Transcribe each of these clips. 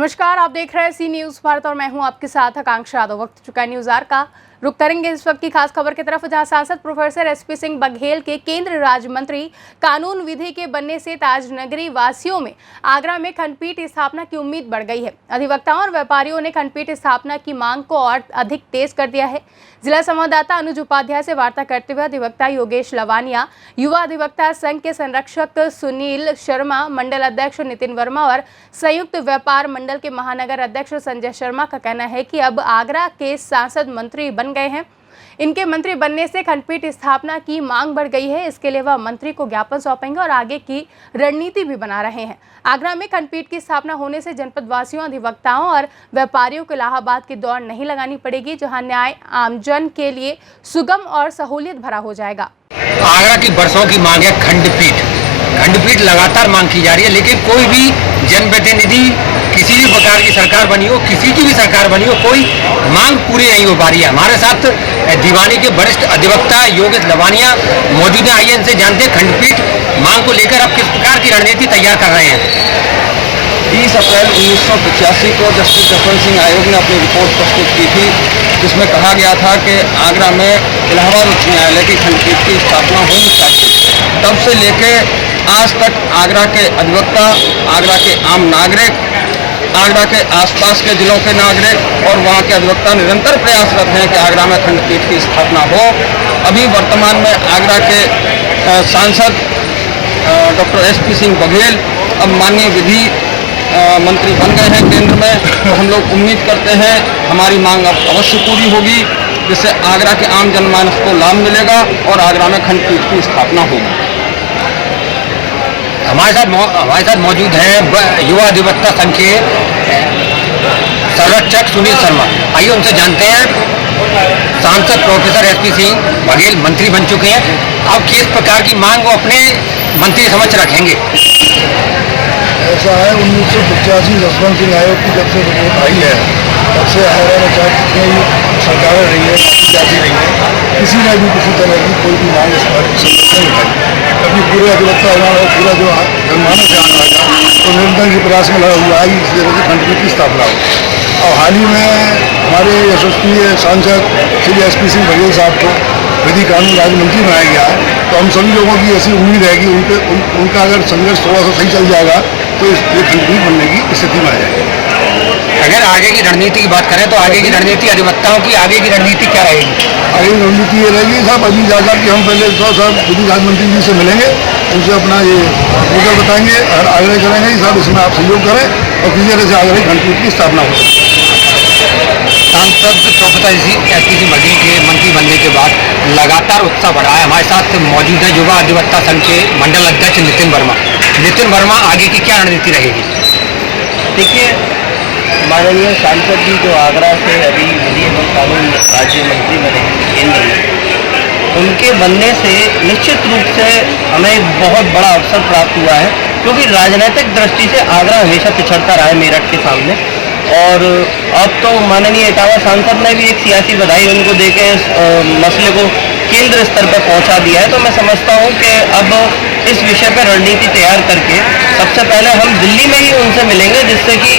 नमस्कार, आप देख रहे हैं सी न्यूज़ भारत और मैं हूं आपके साथ आकांक्षा यादव। वक्त चुका है न्यूज़ आर का। रुक करेंगे इस वक्त की खास खबर की तरफ, जहां सांसद प्रोफेसर एसपी सिंह बघेल के केंद्र राज्य मंत्री कानून विधि के बनने से ताजनगरी वासियों में आगरा में खंडपीठ स्थापना की उम्मीद बढ़ गई है। अधिवक्ताओं और व्यापारियों ने खंडपीठ स्थापना की मांग को और अधिक तेज कर दिया है। जिला संवाददाता अनुज उपाध्याय से वार्ता करते हुए अधिवक्ता योगेश लवानिया, युवा अधिवक्ता संघ के संरक्षक सुनील शर्मा, मंडल अध्यक्ष नितिन वर्मा और संयुक्त व्यापार मंडल के महानगर अध्यक्ष संजय शर्मा का कहना है कि अब आगरा के सांसद मंत्री बन गए हैं। इनके मंत्री बनने से खंडपीठ स्थापना की मांग बढ़ गई है। इसके लिए वह मंत्री को ज्ञापन सौंपेंगे और आगे की रणनीति भी बना रहे हैं। आगरा में खंडपीठ की स्थापना होने से जनपद वासियों, अधिवक्ताओं और व्यापारियों को इलाहाबाद की दौड़ नहीं लगानी पड़ेगी, जहां न्याय आमजन के लिए सुगम और सहूलियत भरा हो जाएगा। आगरा की बरसों की मांग है खंडपीठ लगातार मांग की जा रही है, लेकिन कोई भी जनप्रतिनिधि, किसी भी प्रकार की सरकार बनी हो, किसी की भी सरकार बनी हो, कोई मांग पूरी नहीं हो पा रही है। हमारे साथ दीवानी के वरिष्ठ अधिवक्ता योगेश लवानिया मौजूद हैं। आइए इनसे जानते हैं खंडपीठ मांग को लेकर अब किस प्रकार की रणनीति तैयार कर रहे हैं। 30 अप्रैल 1985 को जस्टिस जसवंत सिंह आयोग ने अपनी रिपोर्ट प्रस्तुत की थी, जिसमें कहा गया था कि आगरा में इलाहाबाद उच्च न्यायालय की खंडपीठ की स्थापना होनी चाहिए। तब से लेके आज तक आगरा के अधिवक्ता, आगरा के आम नागरिक, आगरा के आसपास के जिलों के नागरिक और वहाँ के अधिवक्ता निरंतर प्रयासरत हैं कि आगरा में खंडपीठ की स्थापना हो। अभी वर्तमान में आगरा के सांसद डॉक्टर एसपी सिंह बघेल अब माननीय विधि मंत्री बन गए हैं केंद्र में, तो हम लोग उम्मीद करते हैं हमारी मांग अब अवश्य पूरी होगी, जिससे आगरा के आम जनमानस को लाभ मिलेगा और आगरा में खंडपीठ की स्थापना होगी। हमारे साथ मौजूद हैं युवा अधिवक्ता संघ के संरक्षक सुनील शर्मा। आइए उनसे जानते हैं, सांसद प्रोफेसर एसपी सिंह बघेल मंत्री बन चुके हैं, अब किस प्रकार की मांग वो अपने मंत्री समक्ष रखेंगे? ऐसा है, 1985 जसवंत सिंह आयोग की जब से रिपोर्ट आई है, तब से आगरा में चाहे जितनी भी सरकारें रही है, जाती रही है, किसी ने भी किसी तरह की कोई भी मांग इस बार नहीं उठाई। कभी पूरे अधिवक्ता और पूरा जो जनमानस जान लगा तो निरंतर के प्रयास में लगा हुआ है इस तरह की खंडपीठ की स्थापना हो। और हाल ही में हमारे यशस्वी सांसद श्री एसपी सिंह बघेल साहब को विधि कानून राज्य मंत्री बनाया गया है, तो हम सभी लोगों की ऐसी उम्मीद है कि उनका अगर संघर्ष थोड़ा सा सही चल जाएगा तो ये खंडपीठ बनने की स्थिति में आ जाएगी। अगर आगे की रणनीति की बात करें तो आगे की रणनीति, अधिवक्ताओं की आगे की रणनीति क्या रहेगी? आगे की रणनीति ये रहेगी साहब, अभी जाकर कि हम पहले साहब विधि राज्य मंत्री जी से मिलेंगे, उनसे अपना ये प्रपोजल बताएंगे और आग्रह करेंगे कि साहब इसमें आप सहयोग करें और किसी तरह से आगे खंडपीठ की स्थापना हो। सांसद प्रोफेसर एसपी सिंह बघेल के मंत्री बनने के बाद लगातार उत्साह बढ़ा है। हमारे साथ मौजूद है युवा अधिवक्ता संघ के मंडल अध्यक्ष नितिन वर्मा, आगे की क्या रणनीति रहेगी? देखिए, माननीय सांसद जी जो आगरा से अभी विधि एवं कानून राज्य मंत्री बने केंद्र में, उनके बनने से निश्चित रूप से हमें एक बहुत बड़ा अवसर प्राप्त हुआ है, क्योंकि राजनीतिक दृष्टि से आगरा हमेशा पिछड़ता रहा है मेरठ के सामने। और अब तो माननीय इटावा सांसद ने भी एक सियासी बधाई उनको देके इस मसले को केंद्र स्तर पर पहुंचा दिया है। तो मैं समझता हूं कि अब इस विषय पर रणनीति तैयार करके सबसे पहले हम दिल्ली में ही उनसे मिलेंगे, जिससे कि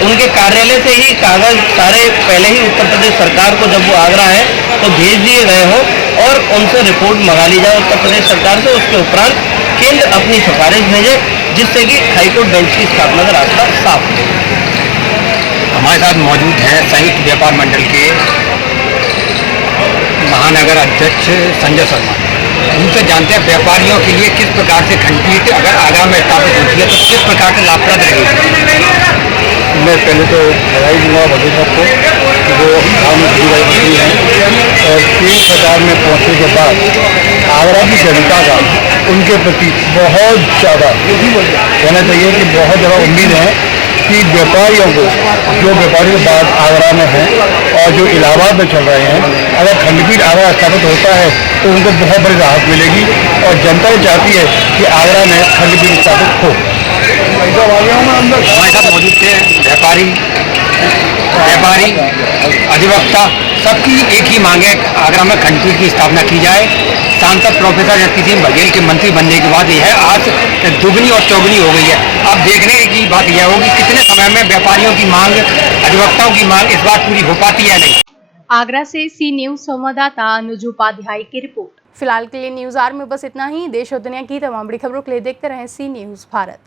उनके कार्यालय से ही कागज सारे पहले ही उत्तर प्रदेश सरकार को जब वो आगरा है तो भेज दिए गए हों और उनसे रिपोर्ट मंगा ली जाए उत्तर प्रदेश सरकार से। उसके उपरांत केंद्र अपनी सिफारिश भेजे, जिससे कि हाईकोर्ट बेंच की स्थापना का रास्ता साफ हो। हमारे साथ मौजूद हैं संयुक्त व्यापार मंडल के महानगर अध्यक्ष संजय शर्मा। उनसे जानते हैं व्यापारियों के लिए किस प्रकार से खंडपीठ अगर आगरा में स्थापित होती है तो किस प्रकार से लाभप्रद रहेगी। मैं पहले तो बधाई दूंगा बघेल साहब को, जो हम मंत्री हैं और केंद्र सरकार में पहुंचने के बाद आगरा की जनता का उनके प्रति बहुत ज़्यादा कहना चाहिए कि बहुत ज़्यादा उम्मीद है कि व्यापारियों को, जो व्यापारी बाद आगरा में हैं और जो इलाहाबाद में चल रहे हैं, अगर खंडपीठ आगरा स्थापित होता है तो उनको बहुत बड़ी राहत मिलेगी और जनता ये चाहती है कि आगरा में खंडपीठ स्थापित हो। हमारे साथ मौजूद थे व्यापारी, अधिवक्ता, सबकी एक ही मांग है, आगरा में खंडपीठ की स्थापना की जाए। सांसद प्रोफेसर एसपी सिंह बघेल के मंत्री बनने के बाद यह आज दुगनी और चौगुनी हो गई है। अब देख रहे हैं कि की बात यह होगी कितने समय में व्यापारियों की मांग, अधिवक्ताओं की मांग इस बार पूरी हो पाती है नहीं। आगरा से सी न्यूज संवाददाता अनुज उपाध्याय की रिपोर्ट। फिलहाल के लिए न्यूज आर में बस इतना ही। देश और दुनिया की तमाम बड़ी खबरों के लिए देखते रहें सी न्यूज भारत।